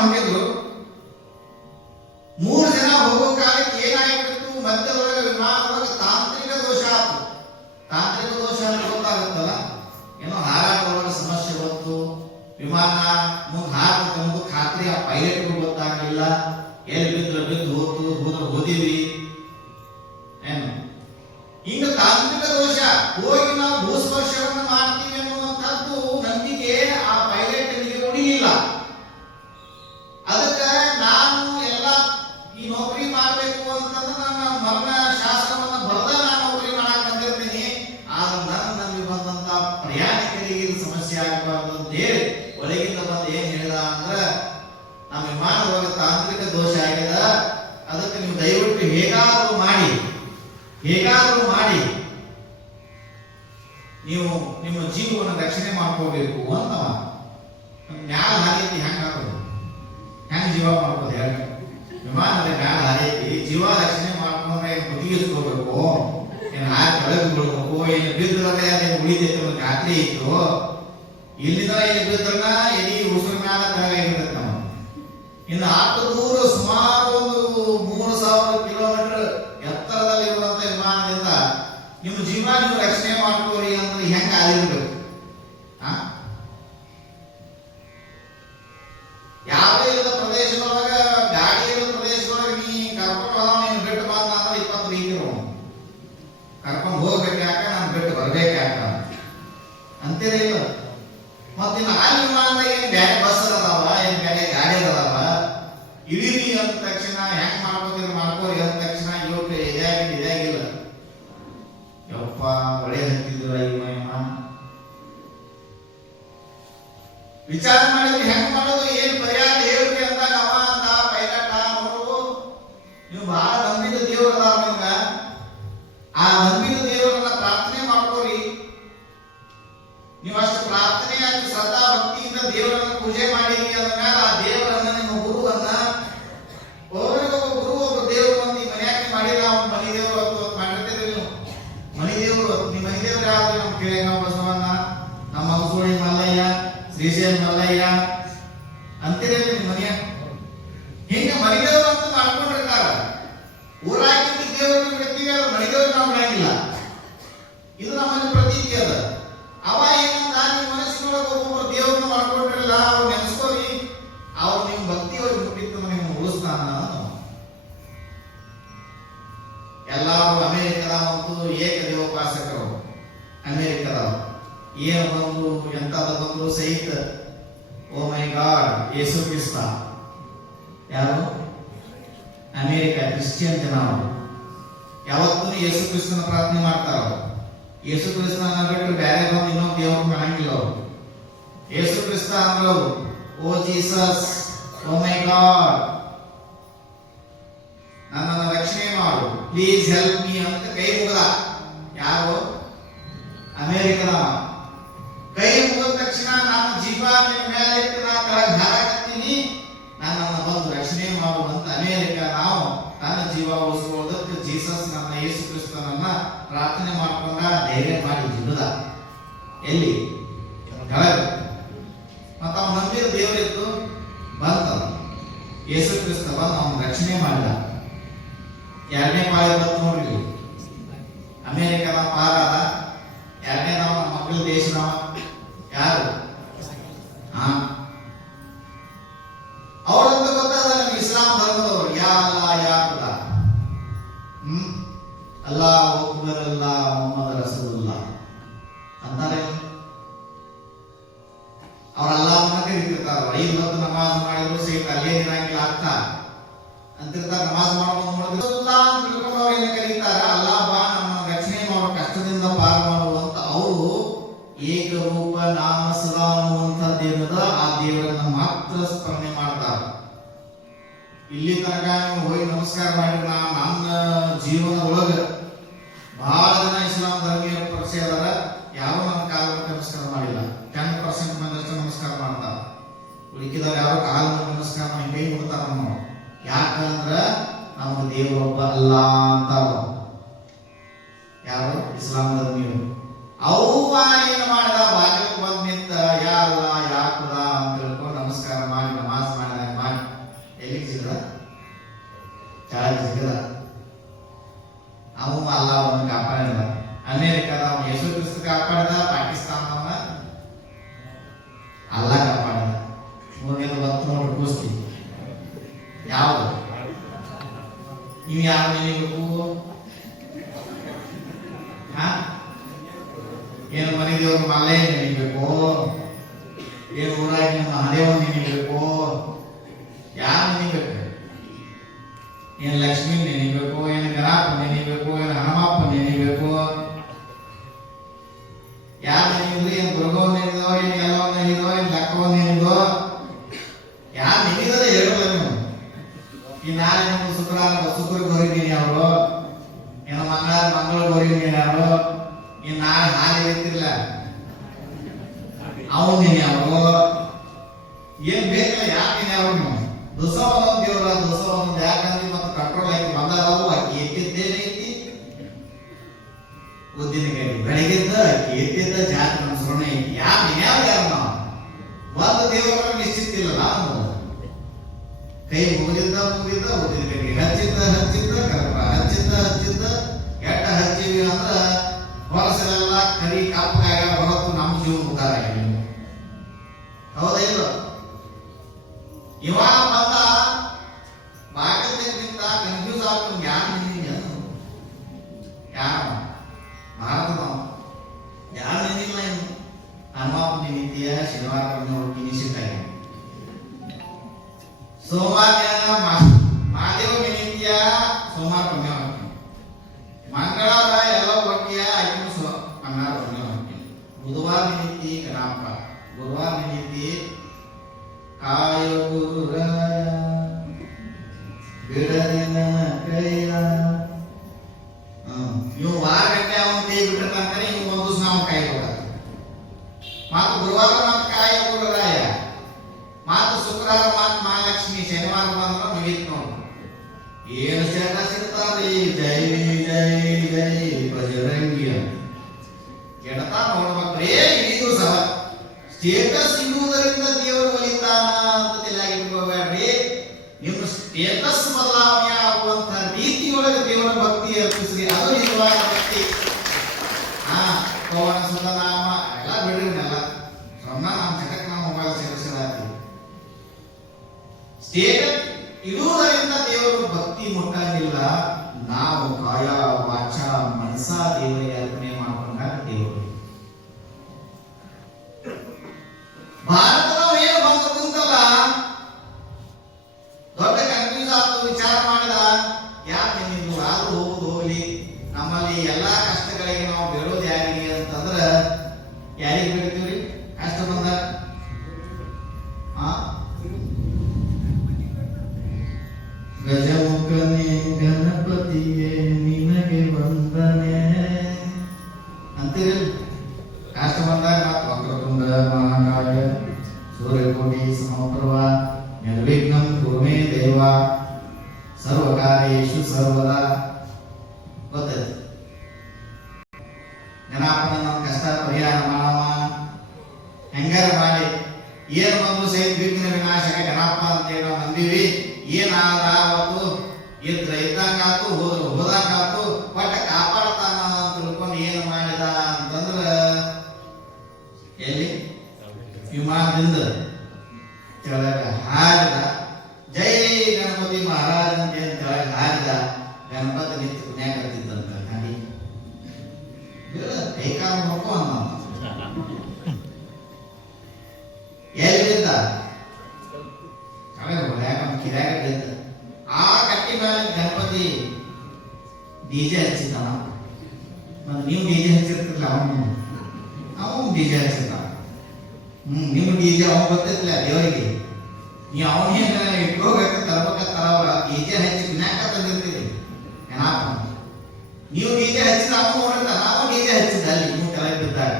ಹೊಂಟಿದ್ರು. 3 ಜನ ಹೋಗೋ ಕಾಲಕ್ಕೆ ಏನಾಗ್ಬಿಟ್ಟು ಮಧ್ಯದೊಳಗೆ ವಿಮಾನದೊಳಗೆ ತಾಂತ್ರಿಕ ದೋಷ ಆಯ್ತು. ತಾಂತ್ರಿಕ ದೋಷ ಅಂದ್ರೆ ಗೊತ್ತಾಗುತ್ತಲ್ಲ, ಏನೋ ಹಾರಾಟದೊಳಗೆ ಸಮಸ್ಯೆ ಬಂತು, ವಿಮಾನ ಮುಂದೆ ಹಾರಬೇಕು ಅನ್ನೋದು ಖಾತ್ರಿ ಆ ಪೈಲಟ್ಗೂ ಗೊತ್ತಾಗಲಿಲ್ಲ. ಎಲ್ಲಿ ಬಿದ್ದು ಹೋದಿವಿ ಏನು ಹಿಂಗ ತಾಂತ್ರಿಕ ದೋಷ ಹೋಗಿ ನಾವು ಭೂಸ್ಪರ್ಶವನ್ನು ಮಾಡ್ತೀವಿ ಅನ್ನುವಂಥದ್ದು ನಂಬಿಕೆ ಆ ಪೈಲಟ್ನಿಗೆ ಉಳಿಲಿಲ್ಲ. ಅದಕ್ಕೆ ನಾನು ಎಲ್ಲ ಈ ನೌಕರಿ ಮಾಡಬೇಕು ಅಂತಂದ್ರೆ ನನ್ನ ಮರಣ ಶಾಸ್ತ್ರವನ್ನು ಬರೆದ ನಾನು ನೌಕರಿ ಮಾಡಕ್ ಬಂದಿರ್ತೀನಿ. ಆದ್ರೆ ನನ್ನ ನಂಬಿ ಬಂದಂತ ಪ್ರಯಾಣಿಕರಿಗೆ ಇದು ಸಮಸ್ಯೆ ಆಗಬಾರ್ದು ಅಂತ ಹೇಳಿ ಒಳಗಿಂದ ಬಂದು ಏನ್ ಹೇಳಿದ ಅಂದ್ರೆ, ನಮ್ಮ ವಿಮಾನದೊಳಗೆ ತಾಂತ್ರಿಕ ದೋಷ ಆಗಿದೆ, ಅದಕ್ಕೆ ನೀವು ದಯವಿಟ್ಟು ಹೇಗಾದರೂ ಮಾಡಿ ನೀವು ನಿಮ್ಮ ಜೀವವನ್ನು ರಕ್ಷಣೆ ಮಾಡ್ಕೋಬೇಕು ಅಂತವ. ಮ್ಯಾಲ ಹಾರೈತಿ ಹೆಂಗ್ ಹಾಕೋದು, ಹೆಂಗ್ ಜೀವ ಮಾಡ್ಕೋದು ಹೇಳಿ? ವಿಮಾನದ ಮ್ಯಾಲ ಹಾರೈತಿ ಜೀವ ರಕ್ಷಣೆ ಮಾಡ್ಕೊಂಡ್ರೆ ಏನು ಬದಿಗಿಸ್ಕೋಬೇಕು, ಏನು ಹಾಕಿ ಒಳಗೆ ಬಿಡ್ಬೇಕು, ಏನು ಬಿದ್ದರೆ ಅದೇನು ಉಳಿದೈತೆ ಅನ್ನೋ ಖಾತ್ರಿ ಇತ್ತು. ಇಲ್ಲಿಂದ ಇಲ್ಲಿ ಬಿದ್ರನ್ನ ಎಲ್ಲಿ ಉಸಿರು ಮ್ಯಾಲ ಕೆಳಗಾಗಿರ್ತೈತೆ ನಾವು. ಇನ್ನು ಅಷ್ಟು ದೂರ ಸುಮಾರು ಒಂದು 3000 ಕಿಲೋಮೀಟರ್ ಎತ್ತರದಲ್ಲಿ ಇರುವಂತ ವಿಮಾನದಿಂದ ನಿಮ್ಮ ಜೀವ ನೀವು ರಕ್ಷಣೆ ಮಾಡ್ಕೋರಿ ಅಂದ್ರೆ ಹೆಂಗ ಆಗಿರ್ಬೇಕು? ಯಾವುದೇ ಇಲ್ಲದ ಪ್ರದೇಶದೊಳಗ, ಗಾಡಿ ಇಲ್ಲದ ಪ್ರದೇಶದೊಳಗೆ ನೀ ಕರ್ಕೊಂಡು ಬಿಟ್ಟು ಬಂದ ಅಂದ್ರೆ 20 ರೀತಿರು ಕರ್ಕೊಂಡು ಹೋಗ್ಬೇಕು, ಯಾಕ ನಾನು ಬಿಟ್ಟು ಬರ್ಬೇಕು ಯಾಕ ಅಂತೀರ ಇಲ್ಲ. ಮತ್ತಿನ್ನು ಆ ವಿಮಾನದಾಗ ಏನು ಬೇರೆ ಬಸ್ ಅದಾವ, ಏನು ಬೇರೆ ಗಾಡಿ ಅದಾವ, ಇಡೀರಿ ಅಂದ ತಕ್ಷಣ ಹೆಂಗ್ ಮಾಡ್ಕೋರಿ ಅಂದ ತಕ್ಷಣ ಇವತ್ತು ಇದಾಗಿಲ್ಲ. ಯಪ್ಪ ಒಳ್ಳೆ ಹತ್ತಿದ್ರು ವಿಚಾರ ಮಾಡಿದ್ರೆ ಹೆಂಗ್ ಮಾಡೋದು, ಏನ್ ಪರಿಹಾರ ಹೇಳ್ರಿ ಅಂದಾಗ ಅವ ಅಂತ ಪೈಲಟ್ ನೋಡು, ನೀವು ಬಹಳ ನಂಬಿದ ದೇವ್ರ ಅದಾವ ನಿಮ್ಗ, ಆ ನಂಬಿದ ದೇವರನ್ನ ಪ್ರಾರ್ಥನೆ ಮಾಡ್ಕೋರಿ. ನೀವು ಅಷ್ಟು ಪ್ರಾರ್ಥನೆ ಅಷ್ಟು ಶ್ರದ್ಧಾ ಭಕ್ತಿಯಿಂದ ದೇವರನ್ನ ಪೂಜೆ ಮಾಡಿರಿ ಅಂದಾಗ ಆ ದೇವರನ್ನ ನಿಮ್ಮ ಗುರುವನ್ನ ಒಬ್ಬ ದೇವರು ಬಂದು ಮನೆಯಾಗಿ ಮಾಡಿಲ್ಲ. ಮನಿ ದೇವರು ಮಾಡಿರ್ತೀರಿ ನೀವು, ಮನಿ ದೇವರು ನಿಮ್ಮ ಮನಿ ದೇವ್ರು ಯಾವ್ದು? ನಮ್ಮ ಕೇಳಿಗಾಂವ ಬಸವಣ್ಣ, ನಮ್ಮ ಮಗಸೂಳಿ ಮಲ್ಲಯ್ಯ, ಶ್ರೀಶೈಲ ಮಲ್ಲಯ್ಯ ಅಂತೀರಿ ನಿಮ್ಮ ಮನೆಯ. ಹಿಂಗ ಮನಿ ದೇವರು ಅಂತ ಮಾಡ್ಕೊಂಡಿರ್ತಾರ. ಊರಾಗಿದ್ದ ದೇವ್ರನ್ನ ಬಿಡ್ತೀವಿ, ಅವ್ರ ಮನಿ ದೇವ್ರು ನಾವು ಬಿಡಂಗಿಲ್ಲ. ಇದು ನಮ್ಮಲ್ಲಿ ಪ್ರತೀತಿ ಅದ. ಅವ ಏನಂದ, ನಿಮ್ಮ ಮನಸ್ಸಿನೊಳಗೆ ಒಬ್ಬೊಬ್ಬರು ದೇವ್ರನ್ನ ಮಾಡ್ಕೊಂಡಿರಲ್ಲ, ಅವ್ರು ನೆನೆಸ್ಕೋರಿ, ಅವ್ರು ನಿಮ್ಮ ಭಕ್ತಿ ಅವ್ರಿಗೆ ಮುಟ್ಟಿತ್ತು ನಿಮ್ಮ ಉಳಿಸ್ತಾನ. ಎಲ್ಲರೂ ಅಮೆರಿಕದಂತೂ ಏಕದೇವೋಪಾಸಕರು. ಅಮೆರಿಕದವರು ಏನು ಬಂದು ಎಂತಾದ ಬಂದ್ರು ಸಹಿತ ಓ ಮೈ ಗಾಡ್ ಯೇಸು ಕ್ರಿಸ್ತ. ಯಾರು? ಅಮೆರಿಕ ಕ್ರಿಶ್ಚಿಯನ್ ಜನ. ಅವರು ಯಾವತ್ತೂ ಯೇಸು ಕ್ರಿಸ್ತನ ಪ್ರಾರ್ಥನೆ ಮಾಡ್ತಾರ. ಯೇಸು ಕ್ರಿಸ್ತನ ಬಿಟ್ಟು ಬೇರೆ ಬಂದು ಇನ್ನೊಂದು ದೇವ್ರು ಕಾಣಂಗಿಲ್ಲ ಅವರು. ಯೇಸು ಕ್ರಿಸ್ತ ಅಂದ್ರು ಓ ಜೀಸಸ್, ಓ ಮೈ ಗಾಡ್, ನನ್ನನ್ನು ರಕ್ಷಣೆ ಮಾಡು, ಪ್ಲೀಸ್ ಹೆಲ್ಪ್ ಮೀ ಅಂತ ಕೈ ಮುಗದ. ಯಾರು? ಅಮೆರಿಕದ. ಕೈ ಮುಗಿದ ತಕ್ಷಣ ನಾನು ಜೀವ ನಿಮ್ಮ ಮೇಲೆ ಇಟ್ಟು ನಾನು ಕೆಳಗೆ ಹಾರಾಕತ್ತೀನಿ, ನನ್ನನ್ನು ಬಂದು ರಕ್ಷಣೆ ಮಾಡುವಂತ ಅಮೆರಿಕ ನಾವು ನನ್ನ ಜೀವ ಉಳಿಸ್ಕೊಳ್ಳೋದಕ್ಕೆ ಜೀಸಸ್ ನನ್ನ ಯೇಸು ಕ್ರಿಸ್ತನನ್ನ ಪ್ರಾರ್ಥನೆ ಮಾಡ್ಕೊಂಡ, ಧೈರ್ಯ ಮಾಡಿ ಜಿಲ್ಲದ ಎಲ್ಲಿ ಕೆಳಗೆ. ಮತ್ತ ಅವನು ನಂಬಿದ ದೇವರಿತ್ತು ಬಂತ ಯೇಸು ಕ್ರಿಸ್ತ ಬಂದು ಅವನ ರಕ್ಷಣೆ ಮಾಡಿದ. 2ನೇ ಪಾಳಿ ಬಂತು ನೋಡ್ರಿ, ಅಮೆರಿಕದ ಪಾರಾದ. 2ನೇದವ ನಮ್ಮ ಮಕ್ಕಳ ದೇಶದವ ಯಾರು? ಅವ್ರಂತ ಗೊತ್ತಾದ ನಮ್ಗೆ ಇಸ್ಲಾಂ ಧರ್ಮದವರು. ಯಾ ಅಲ್ಲಾ ಯಾ ಖುದಾ, ಅಲ್ಲಾಹ್ ಅಕ್ಬರ್, ಅಲ್ಲಾಹ್ ಮುಹಮ್ಮದ್ ರಸೂಲುಲ್ಲಾ ಅಂತಾರೆ. ಅವ್ರ ಅಲ್ಲಾಹ್ನ ಕರೀತಿರ್ತಾರ. 5 ಹೊತ್ತು ನಮಾಜ್ ಮಾಡಿದ್ರು ಸಹಿತ ಅಲ್ಲೇ ಇರಂಗಿಲ್ಲ ಅರ್ಥ ಅಂತಿರ್ತಾರ. ನಮಾಜ್ ಮಾಡೋದು ನೋಡಿದ್ರೆ ಅಂತ ತಿಳ್ಕೊಂಡು ಅವ್ರು ಏನ್ ಕರೀತಾರ, ಅಲ್ಲಾಹ್ ಬಾ ನಮ್ಮ ರಕ್ಷಣೆ ಮಾಡೋ, ಕಷ್ಟದಿಂದ ಪಾರು ಮಾಡುವಂತ. ಅವರು ಏಕರೂಪ ನಾಮ ಸದಾ ಅನ್ನುವಂಥದ್ದೇನದ ಆ ದೇವರನ್ನ ಮಾತ್ರ ಸ್ಮರಣೆ ಮಾಡ್ತಾರ. ಇಲ್ಲಿ ತನಕ ನೀವು ಹೋಗಿ ನಮಸ್ಕಾರ ಮಾಡಿದ್ರ ನನ್ನ ಜೀವನದೊಳಗ ಬಹಳ ಜನ ಇಸ್ಲಾಂ ಧರ್ಮೀಯರ ಪರಿಚಯ ಅದಾರ, ಯಾರು ನನ್ನ ಕಾಲಕ್ಕೆ ನಮಸ್ಕಾರ ಮಾಡಿಲ್ಲ. 10% ಮಂದಷ್ಟು ನಮಸ್ಕಾರ ಮಾಡ್ತಾರ, ಉಳಿಕಿದವ್ರು ಯಾರು ಕಾಲ ನಮಸ್ಕಾರ ಮಾಡಿ ಕೈ ಮುಡ್ತಾರ. ನಾವು ಯಾಕಂದ್ರ ನಮ್ಗೆ ದೇವರೊಬ್ಬ ಅಲ್ಲ ಅಂತ. ಯಾರು? ಇಸ್ಲಾಂ ಧರ್ಮೀಯರು. ಅವ್ವ ಏನು ಮಾಡಿದ, ಬಾಗಿಲು ಬಂದ್ ನಿಂತ ಯಾ ಅಲ್ಲ ಯಾ ಖುದಾ ಅಂತ ಹೇಳ್ಕೊಂಡು ನಮಸ್ಕಾರ ಮಾಡಿ ನಮಾಜ್ ಮಾಡಿದಾಗ ಮಾಡಿ ಯಾರು ನೆನಿಬೇಕು? ಏನು ಮನೆ ದೇವ್ರ ಮಲೆ ನೆನಿಬೇಕು? ಏನು ಊರಾಗಿ ಮಹಾದೇವ ನೆನಿಬೇಕು? ಯಾರು ನೆನಿಬೇಕು? ಏನು ಲಕ್ಷ್ಮೀ ನೆನಿಬೇಕು? ಏನು ಗಣಪ ನೆನಿಬೇಕು? ಏನು ಹನುಮಪ್ಪ ನೆನಿಬೇಕು? ಯಾರು ನೆನಿದ್ರು? ಏನು ದುರ್ಗವ್ ನೆನಿದೋ? ಏನು ಎಲ್ಲವ ನೆನಿದೋ? ಏನು ಲಕ್ಕವ ನೆನಿದೋ? ಯಾರು ನೆನಿದರೆ ಹೇಳಲ್ಲ ನೀವು. ಈ ನಾಳೆ ನಿಮ್ಗೆ ಶುಕ್ರ ಗೌರಿಗೆ ಅವರು, ಏನೋ ಮಂಗಳ ಗೌರಿಗೆ ಅವರು, ಈ ನಾಳೆ ಹಾಗೆ ಇರ್ತಿರ್ಲ ಅವನೇನೆ ಅವರು ಏನ್ ಬೇಕಲ್ಲ. ಯಾಕೆ ಅವ್ರು ನೀವು ದುಸವ ದೇವರ ದುಸವ ಯಾಕಂದ್ರೆ ಮತ್ತೆ ಕಂಟ್ರೋಲ್ ಆಗಿ ಬಂದಾವು. ಅಕ್ಕಿ ಎತ್ತಿದ್ದೇನೆ ಐತಿ ಉದ್ದಿನ ಗಡಿ ಬೆಳಗ್ಗೆದ್ದ ಅಕ್ಕಿ ಎತ್ತಿದ್ದ ಜಾತ್ರೆ ನಮ್ಮ ಸುರಣ ಐತಿ. ಯಾರು ಯಾರು ನಾವು ಒಂದು ದೇವರ ನಿಶ್ಚಿತ ಇಲ್ಲ. ನಾವು ಕೈ ಮುಗಿದಿದ್ದ ಉದ್ದಿನ ಗಡಿ ಹಚ್ಚಿದ್ದ ಕರ್ಪ ಹಚ್ಚಿದ್ದ ಎಟ್ಟ ಹಚ್ಚಿವಿ ಅಂದ್ರ ಹೊರಸಲೆಲ್ಲ ಕರಿ ಕಪ್ಪಗಾಗ ಹೊರತು ನಮ್ಮ ಜೀವ ಉದ್ದಾರ ಆಗಿಲ್ಲ. ಹೌದಾ ಇಲ್ಲ? ಇವಾಗ ಬಂದ ಬಾಗಿಲಿಂದ ಕನ್ಫ್ಯೂಸ್ ಆಗ್ತದೆ. ಯಾರು ಯಾರು ಭಾರತದ ಯಾರು ನೆನಿಲ್ಲ. ಏನು ಹನುಮಪ್ಪ ನಿಮಿತ್ಯ ಶನಿವಾರ ಹುಡುಕಿ ನಿಶ್ಚಿತಾಗಿ, ಸೋಮವಾರ ಮಹಾದೇವ ನಿಮಿತ್ಯ ಸೋಮವಾರ ಪುಣ್ಯ ಹಾಕಿ, ಮಂಗಳವಾರ ಎಲ್ಲ ಒಟ್ಟಿಯ ಐದು ಮಂಗಳವಾರ ಪುಣ್ಯ ಹಾಕಿ, ಬುಧವಾರ ನಿಮಿತ್ತಿ ಗಣಪ, ಗುರುವಾರ ನಿಮಿತ್ತಿ ಕಾಯ ಗುರುರಾಯ ಬಿಡದಿನ ಕೈಯ. ಇವು ವಾರ ಗಂಟೆ ಅವನು ಕೈ ಬಿಟ್ಟಿರ್ತಾನೆ. ಇವು ಒಂದು ದಿವಸ ನಾವು ಕೈ ಕೊಡೋದು. ಮತ್ತು ಗುರುವಾರ ಮತ್ತು ಕಾಯ ಗುರುರಾಯ, ಮತ್ತು ಶುಕ್ರವಾರ ಮತ್ತು ಮಹಾಲಕ್ಷ್ಮಿ, ಶನಿವಾರ ಬಂದ್ರೆ ಮುಗೀತು ನೋಡು. ಏನು ಜನ ಸಿಗ್ತಾರೆ. ಜೈ ಜೈ ಜೈ ಬಜರಂಗಿ ಎಡತಾ ನೋಡ್ಬೇಕ್ರಿ. ಇಡೀ ದಿವಸ ಸ್ಟೇಟಸ್ ಇಡುವುದರಿಂದ ದೇವರು ಒಲಿತಾನ ಅಂತ ತಿಳಿಯಾಗಿರ್ಬೇಡ್ರಿ. ನಿಮ್ಮ ಸ್ಟೇಟಸ್ ಬದಲಾವಣೆ ಆಗುವಂತಹ ರೀತಿಯೊಳಗೆ ದೇವರ ಭಕ್ತಿ ಅರ್ಪಿಸ್ರಿ. ಅದು ನಿಜವಾದ ಭಕ್ತಿ. ಪವನ ಸುಧನಾಮ ಎಲ್ಲ ಬಿಡ್ರಿನೆಲ್ಲ ಸೊನ್ನ ನಮ್ಮ ಜಗಕ್ಕೆ ನಾವು ಮೊಬೈಲ್ ಸೇರಿಸಿದಾತಿ. ಸ್ಟೇಟಸ್ ಇಡುವುದರಿಂದ ದೇವರು ಭಕ್ತಿ ಮುಟ್ಟಂಗಿಲ್ಲ. ನಾವು ಕಾಯ ವಾಚ ಮನಸ ದೇವರಿಗೆ ಅರ್ಪಣೆ ಮಾಡ್ಕೊಂಡಾಗ ದೇವರು. ಭಾರತದ ಏನು ಬಂದು ಕುಂತಲ್ಲ ದೊಡ್ಡ ಕನ್ಫ್ಯೂಸ್ ಆಯ್ತು. ವಿಚಾರ ಮಾಡಿದ ಯಾಕೆ ನೀವು ಆದ್ರೂ ಹೋಗ್ಲಿ. ನಮ್ಮಲ್ಲಿ ಎಲ್ಲಾ ಕಷ್ಟಗಳಿಗೆ ನಾವು ಬೇಡೋದು ಯಾರಿಗೆ ಅಂತಂದ್ರ ಯಾರಿಗೆ ಬೇಡ್ತೀವ್ರಿ? ಕಷ್ಟ ಬಂದಾಗ ಗಜಮುಖನೇ ಗಣಪತಿಯೇ ನಿನಗೆ ವಂದನೆ ಅಂತೀರಿ. ಕಷ್ಟ ಬಂದಾಗ ವಕ್ರತುಂಡ ಮಹಾಕಾಯ ಸೂರ್ಯಕೋಟಿ ಸಮಪ್ರಭ ನಿರ್ವಿಘ್ನಂ ಕುರು ಮೇ ದೇವ ಸರ್ವಕಾರ್ಯೇಷು ಸರ್ವದಾ. ಗೊತ್ತೈತಿ ಗಣಪನ ನಮ್ಮ ಕಷ್ಟ ಪರಿಹಾರ ಮಾಡವ ಹೆಂಗಾರ ಮಾಡಿ. ಏನ್ ಬಂದು ಸಹಿತ ವಿಘ್ನ ವಿನಾಶಕ ಗಣಪ ಅಂತೇಳಿ ನಾವು ನಂಬೀವಿ. ಏನಾದ್ರ ಅವತ್ತು ಇದ್ದಂಗಾತು ಹೋದಂಗಾತು ಒಟ್ಟ ಕಾಪಾಡ್ತಾನ ಅಂತ ತಿಳ್ಕೊಂಡು ಏನು ಮಾಡಿದ ಅಂತಂದ್ರ ಎಲ್ಲಿ ವಿಮಾನದಿಂದ ಕೆಳಗ ಹಾರಿದ. ಜೈ ಗಣಪತಿ ಮಹಾರಾಜ ಅಂತ ಹೇಳಿ ಕೆಳಗ ಹಾರಿದ. ಗಣಪತಿ ನಿಂತು ಪುಣ್ಯ ಕರ್ತಿದ್ದಂತ ಗಾಡಿ ಕೈಕಾಲ ನೋಡ್ಕೊ ಅನ್ನ ಎಲ್ಲಿದ್ದ ಕಿರಾಗ ಬಿದ್ದ. ಆ ಕಟ್ಟಿ ಮೇಲೆ ಗಣಪತಿ ಡಿಜೆ ಹಚ್ಚಿದ್ದಾನ. ನೀವು ಡಿಜೆ ಹಚ್ಚಿರ್ತಿರ್ಲ, ಅವನು ಡಿಜೆ ಹಚ್ಚಿದ್ದ. ನಿಮ್ಮ ಡಿಜೆ ಅವನು ಗೊತ್ತಿರ್ತಿಲ್ಲ ದೇವರಿಗೆ. ನೀವು ಅವನೇ ಇಟ್ಕೋಬೇಕು ತರಬೇಕತ್ತಾರ. ಡಿಜೆ ಹಚ್ಚಿ ವಿನಾಯಕ ತಂದಿರ್ತೀರಿ ಗಣಪ. ನೀವು ಡಿಜೆ ಹಚ್ಚಿದ ಅವನು ನೋಡಿರ್ತಾನ. ನಾವು ಡಿಜೆ ಹಚ್ಚಿದ್ದ ಅಲ್ಲಿ ನೀವು ಕೆಳಗೆ ಬಿದ್ದಾಗ.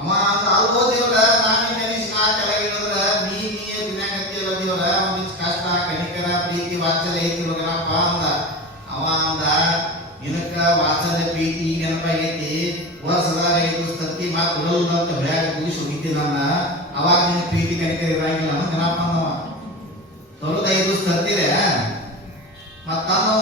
ಅವ ಅಂತ ಅಲ್ವೋ ದೇವ್ರ ನಾನು ನೆನೆಸಿ ನಾ ಕೆಳಗಿಳಿದ್ರ ನೀ ವಿನಾಯಕತ್ತಿಯಲ್ಲ ದೇವ್ರ. ಅವನಿಗೆ ಕಷ್ಟ ಕನಿಕರ ಪ್ರೀತಿ ವಾತ್ಸಲ್ಯ ಐತಿ ಗಣಪ ಅಂದ. ಅವ ಅಂದ ನಿನಕ ವಾತ್ಸಲ್ಯ ಪ್ರೀತಿ ನೆನಪಾಗೈತಿ. ವರ್ಷದಾಗ 5 ಸತಿ ಮಾತು ಬಿಡಲ್ಲ ಅಂತ ಬ್ಯಾಗ್ ಮುಗಿಸಿ ಹೋಗಿದ್ದಿ ನನ್ನ. ಅವಾಗ ನಿನ್ನ ಪ್ರೀತಿ ಕನಿಕರ ಇರಂಗಿಲ್ಲ ಅನ್ನೋ ಗಣಪ ಅಂದವ. ತೊಳೆದ 5 ಸತ್ತಿರೆ ಮತ್ತಂದವ